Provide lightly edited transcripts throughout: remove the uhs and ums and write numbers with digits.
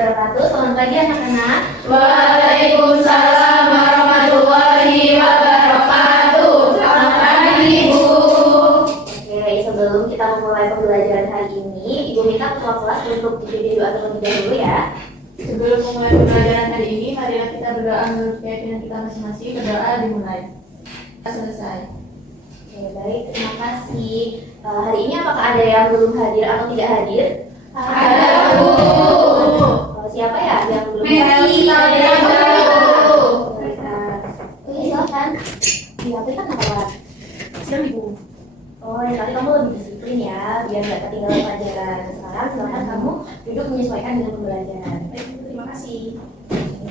wabarakatuh. Selamat pagi anak-anak. Waalaikumsalam warahmatullahi wabarakatuh. Selamat pagi, Ibu. Oke, sebelum kita memulai pembelajaran hari ini, Ibu minta ketua kelas untuk diri doa terlebih dahulu ya. Sebelum memulai pembelajaran hari ini, marilah kita berdoa menurut keyakinan kita masing-masing. Berdoa dimulai. Kita selesai. Oke, baik. Terima kasih. Hari ini apakah ada yang belum hadir atau tidak hadir? Ada, Bu. Siapa ya yang belum Meli, hadir? Bu. Oke, silakan. Iya, tapi kan lewat. Siap, Ibu. Oh, ya kali kamu lebih disiplin ya, biar nggak ketinggalan pelajaran. Sekarang silakan kamu duduk menyesuaikan dengan pembelajaran. Baik, Bu. Terima kasih.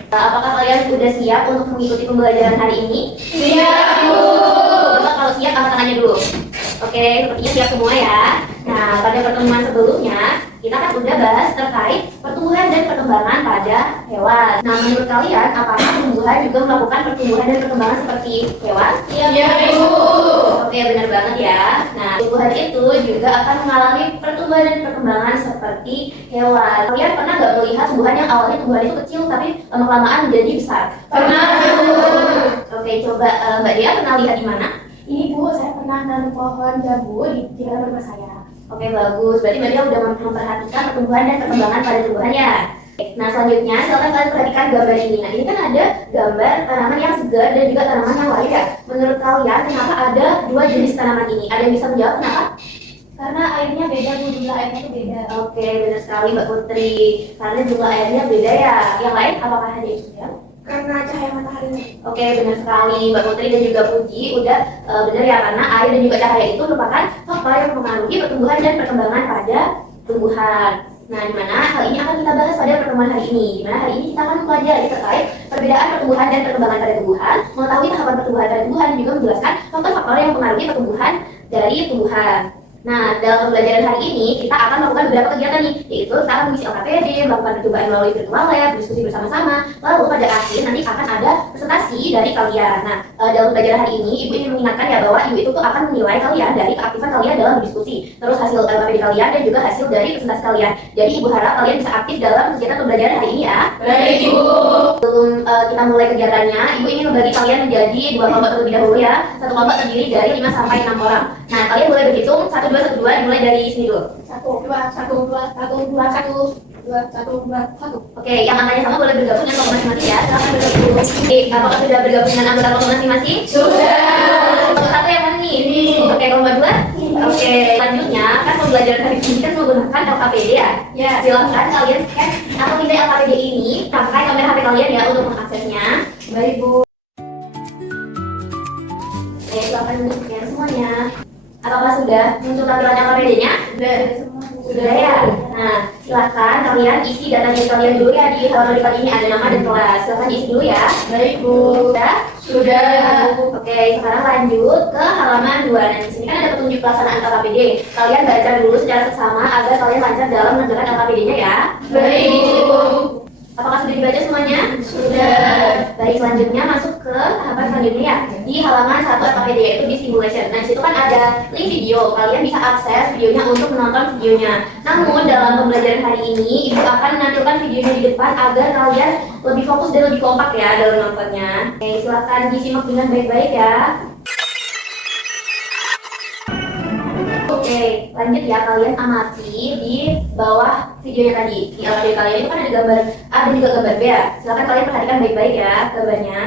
Apakah kalian sudah siap untuk mengikuti pembelajaran hari ini? Siap, Bu. Coba kalau siap angkat tangannya dulu. Oke, sepertinya siap semua ya. Nah, pada pertemuan sebelumnya kita kan udah bahas terkait pertumbuhan dan perkembangan pada hewan. Nah, menurut kalian apakah tumbuhan juga melakukan pertumbuhan dan perkembangan seperti hewan? Iya, Ibu. Oke, benar banget ya. Nah, tumbuhan itu juga akan mengalami pertumbuhan dan perkembangan seperti hewan. Kalian pernah nggak melihat tumbuhan yang awalnya tumbuhan itu kecil tapi lama-kelamaan menjadi besar? Pernah, Bu. Oke, coba Mbak Dia pernah lihat di mana? Ini Bu, saya pernah nanam pohon jambu di dalam rumah saya. Oke, bagus. Berarti Mbak Dia udah memperhatikan pertumbuhan dan perkembangan pada tumbuhan ya. Nah, selanjutnya silakan kalian perhatikan gambar ini. Nah, ini kan ada gambar tanaman yang segar dan juga tanaman yang lain ya. Menurut kalian kenapa ada dua jenis tanaman ini? Ada yang bisa menjawab kenapa? Karena airnya beda Bu, jumlah airnya itu beda. Oke, benar sekali Mbak Putri. Karena jumlah airnya beda ya. Yang lain apakah ada yang bisa? Karena cahaya mataharinya. Oke, benar sekali Mbak Putri dan juga Puji udah benar ya, karena air dan juga cahaya itu merupakan faktor yang mempengaruhi pertumbuhan dan perkembangan pada tumbuhan. Nah, di mana hal ini akan kita bahas pada pertemuan hari ini. Di mana hari ini kita akan mempelajari terkait perbedaan pertumbuhan dan perkembangan pada tumbuhan, mengetahui tahapan pertumbuhan pada tumbuhan dan juga menjelaskan faktor-faktor yang mempengaruhi pertumbuhan dari tumbuhan. Nah, dalam pembelajaran hari ini kita akan melakukan beberapa kegiatan nih, yaitu kita akan mengisi LKPD, melakukan percobaan melalui virtual lab, diskusi bersama-sama, lalu pada akhir nanti akan ada presentasi dari kalian. Nah, dalam pembelajaran hari ini Ibu ingin mengingatkan ya bahwa Ibu itu tuh akan menilai kalian dari keaktifan kalian dalam berdiskusi, terus hasil LKPD kalian dan juga hasil dari presentasi kalian. Jadi Ibu harap kalian bisa aktif dalam kegiatan pembelajaran hari ini ya. Baik, Ibu. Sebelum kita mulai kegiatannya, Ibu ingin membagi kalian menjadi dua kelompok terlebih dahulu ya. Satu kelompok terdiri dari 5 sampai 6 orang. Nah, kalian boleh berhitung 1, 2, 1, 2, dimulai dari sini dulu. 1, 2, 1, 2, 1, 2, 1, 2, 1, 2, 1. Oke, yang angkanya sama boleh bergabung dengan kelompok masing-masing ya. Silakan bergabung. Oke, apakah sudah bergabung dengan anggota kelompok masing-masing? Sudah. Kelompok 1 yang mana nih? Ini. Oke, kelompok 2? Oke, selanjutnya kan pembelajaran hari ini kan menggunakan LKPD ya. Ya. Silakan kalian scan atau pindah LKPD ini pakai kamera HP kalian ya untuk mengaksesnya. Baik, Bu. Oke, silakan scan semuanya. Apakah sudah muncul tampilan LKPD-nya? Sudah. Sudah ya. Nah, silakan kalian isi data diri kalian dulu ya di halaman depan ini ada nama dan kelas. Silakan diisi dulu ya. Baik, Bu. Sudah? Sudah. Oke, sekarang lanjut ke halaman 2. Nah, di sini kan ada petunjuk pelaksanaan LKPD. Kalian baca dulu secara seksama agar kalian lancar dalam mengerjakan LKPD-nya ya. Baik, Bu. Apakah sudah dibaca semuanya? Sudah. Baik, selanjutnya masuk ke tahapan selanjutnya ya. Di halaman 1 LKPD yaitu di simulation. Nah, di situ kan ada link video. Kalian bisa akses videonya untuk menonton videonya. Namun, dalam pembelajaran hari ini, Ibu akan menampilkan videonya di depan agar kalian lebih fokus dan lebih kompak ya dalam nontonnya. Oke, silakan disimak dengan baik-baik ya. Oke, lanjut ya, kalian amati di bawah videonya tadi. Di LKPD kalian itu kan ada gambar A dan juga gambar B ya. Silakan kalian perhatikan baik-baik ya gambarnya.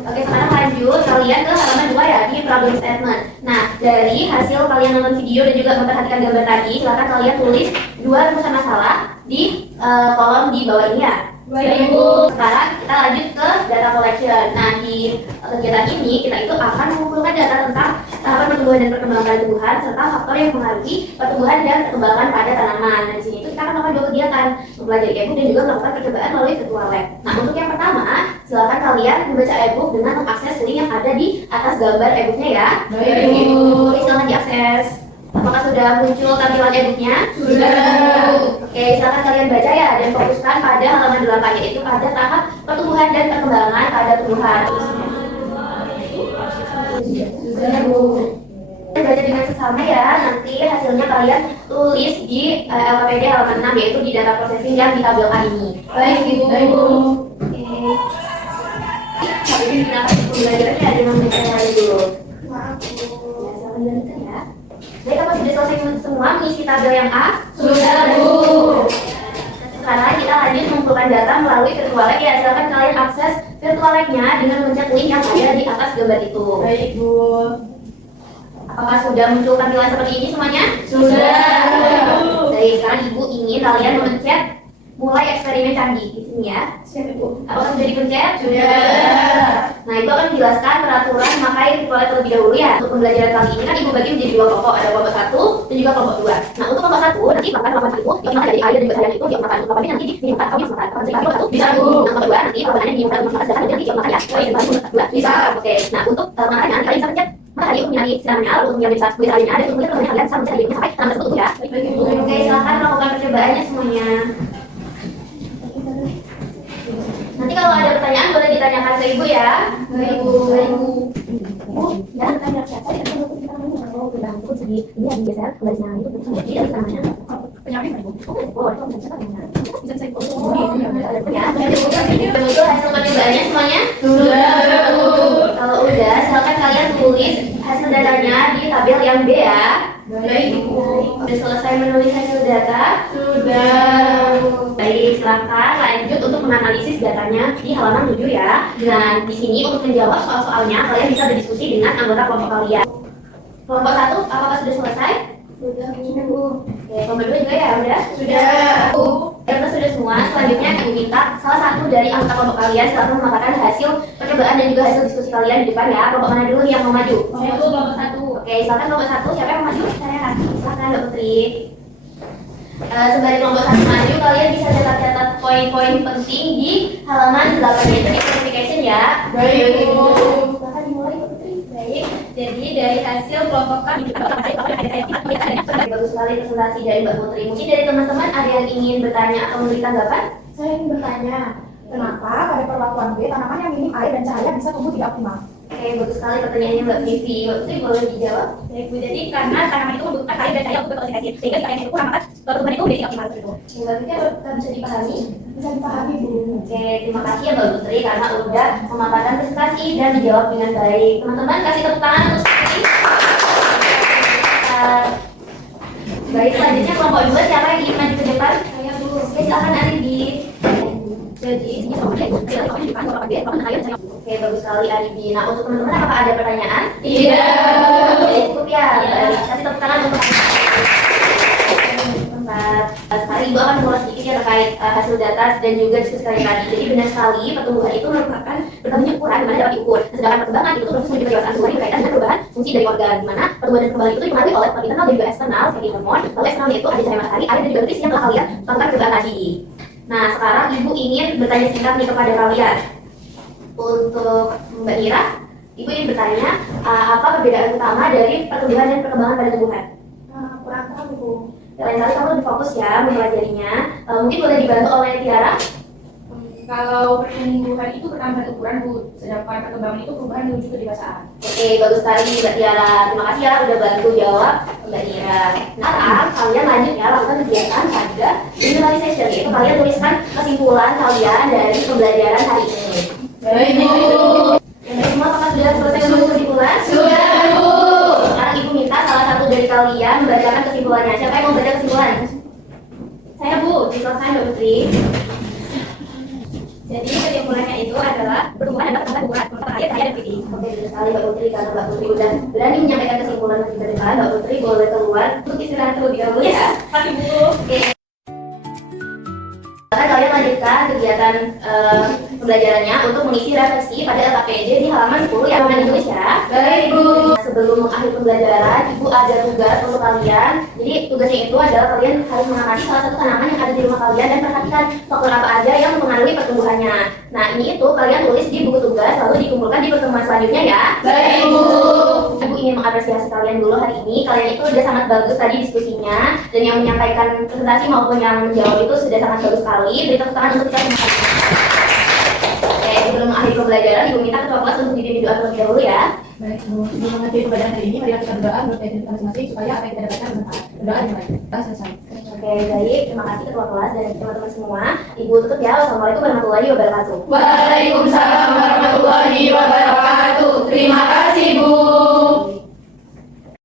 Oke, sekarang lanjut kalian ke halaman 2 ya, di problem statement. Nah, dari hasil kalian nonton video dan juga memperhatikan gambar tadi, silakan kalian tulis 2 rumusan masalah di kolom di bawah ini ya. Baik, Bu. Sekarang kita lanjut ke data collection. Nah, di kegiatan ini kita itu akan mengumpulkan data tentang tahapan pertumbuhan dan perkembangan pada tumbuhan serta faktor yang mempengaruhi pertumbuhan dan perkembangan pada tanaman. Nah, di sini itu kita akan melakukan 2 kegiatan, mempelajari e-book dan juga melakukan percobaan melalui virtual lab. Nah, untuk yang pertama, silakan kalian membaca e-book dengan mengakses link yang ada di atas gambar e-booknya ya. Baik, Bu. Oke, silakan diakses. Apakah sudah muncul tampilan e-booknya? Sudah. Oke, silakan kalian baca ya dan fokuskan pada halaman 8 yaitu pada tahap pertumbuhan dan perkembangan pada tumbuhan. Sudah, Bu. belajar dengan sesama ya. Nanti hasilnya kalian tulis di LKPD halaman 6, yaitu di data processing yang ditampilkan ini. Baik, Ibu. Oke. Tapi ini kenapa pembelajarannya ada yang menit dulu? Maaf, Bu. Ya, silakan dilanjutkan ya. Baik, apa sudah selesai semua mengisi tabel yang A? Sudah, Bu. Sekarang kita lanjut mengumpulkan data melalui virtual lab ya. Silakan kalian akses virtual lab-nya dengan mencet link yang ada di atas gambar itu. Baik, Bu. Apakah sudah muncul tampilan seperti ini semuanya? Sudah. Baik, sekarang Ibu ingin kalian memencet mulai eksperimen candi di sini ya. Siap, Bu. Apakah sudah dipencet? Sudah. Nah, Ibu akan menjelaskan peraturan memakai virtual lab terlebih dahulu ya. Untuk pembelajaran kali ini kan Ibu bagi menjadi dua kelompok, ada kelompok 1 dan juga kelompok 2. Nah, untuk kelompok 1 nanti makan kelompok itu digunakan dari air dan juga sayang itu dimakan. Kelompok ini nanti dimakan atau dimakan. Kalau misalkan kelompok 1 bisa Bu. Nah, kelompok 2 nanti makanannya dimakan untuk makan sedangkan nanti dimakan ya. Baik, kelompok 2 bisa. Oke. Nah, untuk makanannya kalian bisa pencet maka tadi untuk mencari silakannya, untuk mencari kuliah ada, untuk kemudian kalian bisa mencari sampai tanggal tersebut ya. Oke, silakan melakukan percobaannya semuanya. Nanti kalau ada pertanyaan boleh ditanyakan ke Ibu ya. Baik, Bu. Bu, ya tanya siapa? Saya kan mau kita ngomong kalau kita untuk segi ini yang geser garisnya itu betul jadi dari namanya. Penyamping Ibu. Oh, itu bisa namanya. Bisa saya ya. Betul hasil percobaannya semuanya? Sudah, Bu. Kalau udah, silakan kalian tulis hasil datanya di tabel yang B ya. Baik, Bu. Udah selesai menulis hasil data? Sudah. Baik, silakan lanjut untuk menganalisis datanya di halaman 7 ya. Dan di sini untuk menjawab soal-soalnya kalian bisa berdiskusi dengan anggota kelompok kalian. Kelompok 1 apakah sudah selesai? Sudah, Bu. Oke, kelompok 2 juga ya udah? Sudah, Bu. Karena sudah semua, selanjutnya Ibu minta salah satu dari anggota kelompok kalian silakan memaparkan hasil percobaan dan juga hasil diskusi kalian di depan ya. Kelompok mana dulu yang mau maju? Saya Bu, kelompok 1. Oke, silakan kelompok 1. Siapa yang mau maju? Saya. Silakan Mbak Putri. Sembari kelompok 1 maju, kalian bisa catat-catat poin-poin penting di halaman 8 yaitu di clarification ya. Baik, Bu. Silakan dimulai Mbak Putri. Baik. Jadi dari hasil kelompok kami bagus sekali presentasi dari Mbak Putri. Mungkin dari teman-teman ada yang ingin bertanya atau memberi tanggapan? Saya ingin bertanya, kenapa pada perlakuan B tanaman yang minim air dan cahaya bisa tumbuh tidak optimal? Oke, bagus sekali pertanyaannya Mbak Vivi. Mbak Putri boleh dijawab? Baik Bu, jadi karena tanaman itu membutuhkan air dan cahaya untuk berkonsentrasi, sehingga jika yang itu kurang maka pertumbuhan itu menjadi optimal seperti itu. Mbak Vivi apakah bisa dipahami? Bisa dipahami, Bu. Oke, terima kasih ya Mbak Putri karena udah memaparkan presentasi dan menjawab dengan baik. Teman-teman kasih tepuk tangan untuk Putri. Baik, selanjutnya kelompok 2 siapa yang ingin maju ke depan? Saya, Bu. Oke, silakan Aribi. Jadi, ini Oke, bagus sekali Aribi. Nah, untuk teman-teman apakah ada pertanyaan? Tidak. Oke, cukup ya. Baik, kasih tepuk tangan untuk sekarang Ibu akan mengulas sedikit ya terkait hasil data dan juga diskusi kali tadi. Jadi benar sekali pertumbuhan itu merupakan berbagai ukuran di mana dapat diukur. Sedangkan perkembangan itu proses menuju kedewasaan tumbuhan berkaitan dengan perubahan fungsi dari organ, di mana pertumbuhan dan perkembangan itu dipengaruhi oleh faktor internal dan juga eksternal seperti hormon. Lalu eksternalnya itu ada cahaya matahari, air dan juga nutrisi yang telah kalian lakukan perubahan tadi. Nah, sekarang Ibu ingin bertanya singkat nih kepada kalian. Untuk Mbak Ira, Ibu ingin bertanya apa perbedaan utama dari pertumbuhan dan perkembangan pada tumbuhan? Kurang tahu, Bu. Lain kali kamu lebih fokus ya mempelajarinya. Mungkin boleh dibantu oleh Tiara. Kalau pertumbuhan itu bertambah ukuran Bu, sedangkan perkembangan itu perubahan menuju kedewasaan. Oke, bagus sekali Mbak Tiara. Terima kasih ya udah bantu jawab Mbak Tiara. Nah, sekarang kalian lanjut ya lakukan kegiatan pada generalization, yaitu kalian tuliskan kesimpulan kalian dari pembelajaran hari ini. Baik, Bu. Yang semua apakah sudah selesai menulis kesimpulan? Sudah, Bu. Sekarang Ibu minta salah satu dari kalian membacakan kesimpulannya. Siapa yang mau baca kesimpulan? Saya Bu, Silakan Mbak Putri. jadi kesimpulannya itu adalah pertumbuhan dan perkembangan ukuran merupakan air, cahaya dan fisik. Oke, benar sekali Mbak Putri karena Mbak Putri udah berani menyampaikan kesimpulan lebih ke depan. Mbak Putri boleh keluar untuk istirahat terlebih dahulu ya. Kasih Bu. Oke. Sekarang kalian lanjutkan kegiatan pembelajarannya untuk mengisi refleksi pada LKPD di halaman 10 yang akan ditulis ya. Baik, Bu. Sebelum mengakhiri pembelajaran, Ibu ada tugas untuk kalian. Jadi tugasnya itu adalah kalian harus mengamati salah satu tanaman yang ada di rumah kalian dan perhatikan faktor apa aja yang mempengaruhi pertumbuhannya. Nah, ini itu kalian tulis di buku tugas lalu dikumpulkan di pertemuan selanjutnya ya. Baik, Bu. Ibu ingin mengapresiasi kalian dulu hari ini. Kalian itu sudah sangat bagus tadi diskusinya dan yang menyampaikan presentasi maupun yang menjawab itu sudah sangat bagus sekali. Beri tepuk tangan untuk kita semua. Oke, sebelum mengakhiri pembelajaran, Ibu minta ketua kelas untuk dipimpin doa terlebih dahulu ya. Baik, sebelum mengakhiri pembelajaran hari ini, mari kita berdoa menurut keyakinan kita masing-masing supaya apa yang kita dapatkan bermanfaat. Berdoa dimulai. Kita selesai. Oke, baik. Terima kasih ketua kelas dan teman-teman semua. Ibu tutup ya. Wassalamualaikum warahmatullahi wabarakatuh. Waalaikumsalam warahmatullahi wabarakatuh. Terima kasih.